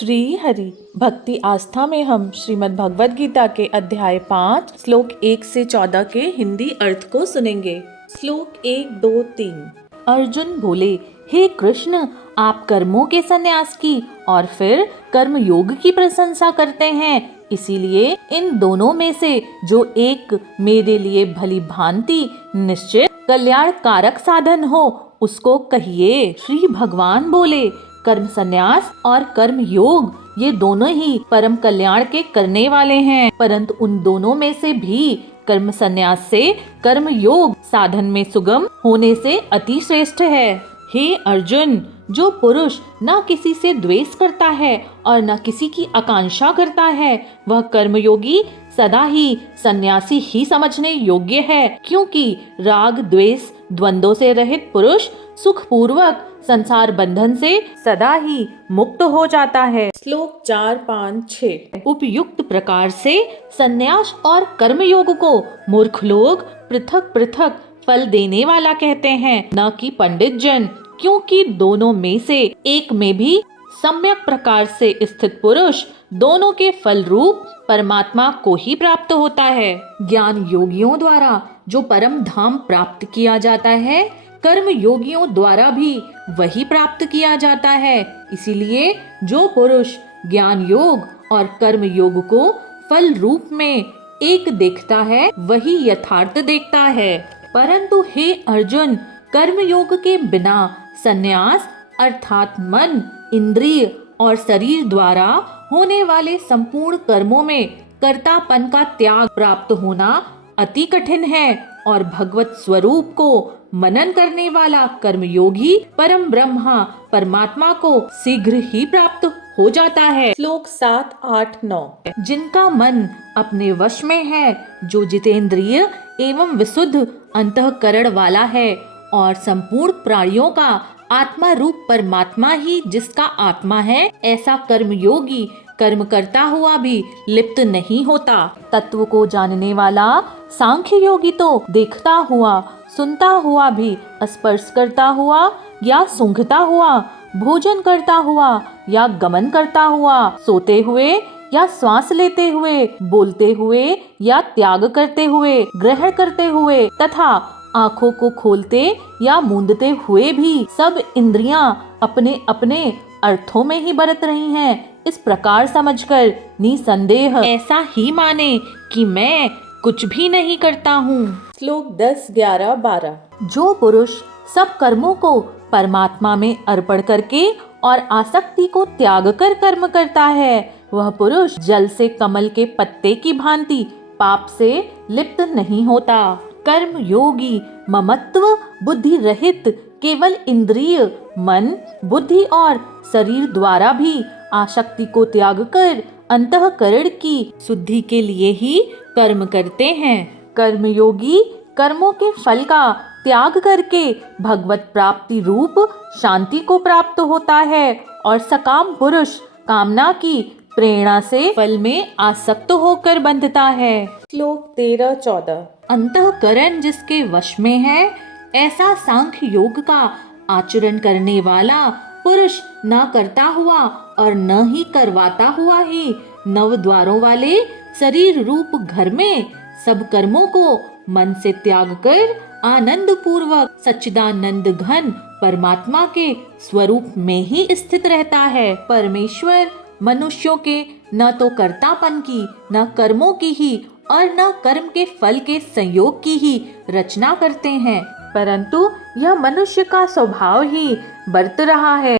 श्री हरि भक्ति आस्था में हम श्रीमद् भगवद गीता के अध्याय 5 श्लोक 1 से 14 के हिंदी अर्थ को सुनेंगे। श्लोक 1, 2, 3। अर्जुन बोले, हे कृष्ण, आप कर्मों के संन्यास की और फिर कर्म योग की प्रशंसा करते हैं, इसीलिए इन दोनों में से जो एक मेरे लिए भली भांति निश्चित कल्याण कारक साधन हो उसको कहिए। श्री भगवान बोले, कर्म संन्यास और कर्म योग ये दोनों ही परम कल्याण के करने वाले हैं, परंतु उन दोनों में से भी कर्म संन्यास से कर्म योग साधन में सुगम होने से अति श्रेष्ठ है। हे अर्जुन, जो पुरुष न किसी से द्वेष करता है और न किसी की आकांक्षा करता है, वह कर्मयोगी सदा ही सन्यासी ही समझने योग्य है, क्योंकि राग द्वेष द्वंद्वों से रहित पुरुष सुख पूर्वक संसार बंधन से सदा ही मुक्त हो जाता है। श्लोक 4, 5, 6। उपयुक्त प्रकार से संन्यास और कर्मयोग को मूर्ख लोग पृथक पृथक फल देने वाला कहते हैं, न कि पंडित जन, क्योंकि दोनों में से एक में भी सम्यक प्रकार से स्थित पुरुष दोनों के फल रूप परमात्मा को ही प्राप्त होता है। ज्ञान योगियों द्वारा जो परम धाम प्राप्त किया जाता है, कर्म योगियों द्वारा भी वही प्राप्त किया जाता है। इसीलिए जो पुरुष ज्ञान योग और कर्म योग को फल रूप में एक देखता है, वही यथार्थ देखता है। परंतु हे अर्जुन, कर्म योग के बिना संन्यास अर्थात मन, इंद्रिय और शरीर द्वारा होने वाले संपूर्ण कर्मों में कर्तापन का त्याग प्राप्त होना अति कठिन है, और भगवत स्वरूप को मनन करने वाला कर्मयोगी परम ब्रह्मा परमात्मा को शीघ्र ही प्राप्त हो जाता है। श्लोक 7, 8, 9। जिनका मन अपने वश में है, जो जितेंद्रिय एवं विशुद्ध अंतःकरण वाला है और संपूर्ण प्राणियों का आत्मा रूप परमात्मा ही जिसका आत्मा है, ऐसा कर्मयोगी कर्म करता हुआ भी लिप्त नहीं होता। तत्व को जानने वाला सांख्य योगी तो देखता हुआ, सुनता हुआ भी, स्पर्श करता हुआ या सूंघता हुआ, भोजन करता हुआ या गमन करता हुआ, सोते हुए या श्वास लेते हुए, बोलते हुए या त्याग करते हुए, ग्रहण करते हुए तथा आँखों को खोलते या मूंदते हुए भी सब इंद्रियां अपने अपने अर्थों में ही बरत रही हैं, इस प्रकार समझकर निसंदेह ऐसा ही माने कि मैं कुछ भी नहीं करता हूँ। श्लोक 10, 11, 12। जो पुरुष सब कर्मों को परमात्मा में अर्पण करके और आसक्ति को त्याग कर कर्म करता है, वह पुरुष जल से कमल के पत्ते की भांति पाप से लिप्त नहीं होता। कर्म योगी ममत्व बुद्धि रहित केवल इंद्रिय, मन, बुद्धि और शरीर द्वारा भी आसक्ति को त्याग कर अंतःकरण की शुद्धि के लिए ही कर्म करते हैं। कर्मयोगी कर्मों के फल का त्याग करके भगवत प्राप्ति रूप शांति को प्राप्त होता है, और सकाम पुरुष कामना की प्रेरणा से फल में आसक्त होकर बंधता है। श्लोक 13, 14। अंतःकरण जिसके वश में है, ऐसा सांख्य योग का आचरण करने वाला पुरुष न करता हुआ और न ही करवाता हुआ ही नव द्वारों वाले शरीर रूप घर में सब कर्मों को मन से त्याग कर आनंद पूर्वक सच्चिदानंद घन परमात्मा के स्वरूप में ही स्थित रहता है। परमेश्वर मनुष्यों के न तो कर्तापन की, न कर्मों की ही और न कर्म के फल के संयोग की ही रचना करते हैं, परंतु यह मनुष्य का स्वभाव ही बरत रहा है।